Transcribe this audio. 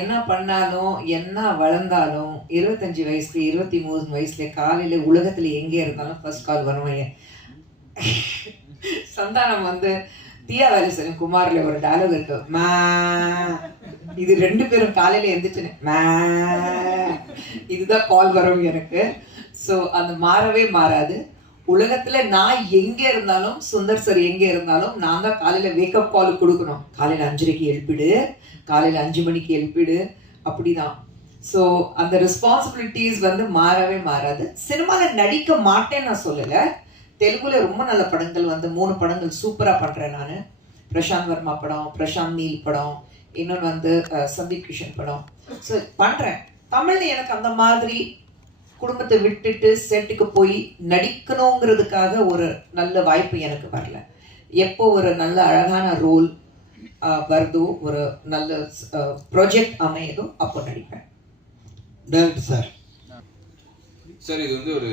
என்ன பண்ணாலும் என்ன வளர்ந்தாலும் 25 வயசுல 23 வயசுல காலையில உலகத்துல எங்கே இருந்தாலும் ஃபர்ஸ்ட் கால் வருவேன். சந்தானம் வந்து தியா வேலுசன் குமார்ல ஒரு டயலாக் இருக்கு, மா இது 2 பேரும் காலையில எந்திரிச்சுன்னு மா இதுதான் கால் வரும் எனக்கு. ஸோ அந்த மாறவே மாறாது. உலகத்துல நான் எங்க இருந்தாலும் சுந்தர் சார் எங்க இருந்தாலும் நான் தான் காலையில வேக்கப் கால் கொடுக்கணும். காலையில 5:30க்கு எழுப்பிடு, காலையில 5 மணிக்கு எழுப்பிடு, அப்படிதான். ஸோ அந்த ரெஸ்பான்சிபிலிட்டிஸ் வந்து மாறவே மாறாது. சினிமால நடிக்க மாட்டேன்னு நான் சொல்லலை. தெலுங்குல ரொம்ப நல்ல படங்கள் வந்து 3 படங்கள் சூப்பரா பண்றேன் நான். பிரசாந்த் வர்மா படம், பிரசாந்த் நீல் படம், இன்னொன்று வந்து சந்தீப் கிஷன் படம். ஸோ பண்றேன். தமிழ்ல எனக்கு அந்த மாதிரி குடும்பத்தை விட்டுட்டு செட்டுக்கு போய் நடிக்கணுங்கிறதுக்காக ஒரு நல்ல வாய்ப்பு எனக்கு வரல. எப்போ ஒரு நல்ல அழகான ரோல் வருதோ, ஒரு நல்ல ப்ராஜெக்ட் அமையதோ அப்போ நடிப்பேன். டைரக்டர் சார் சார், இது வந்து ஒரு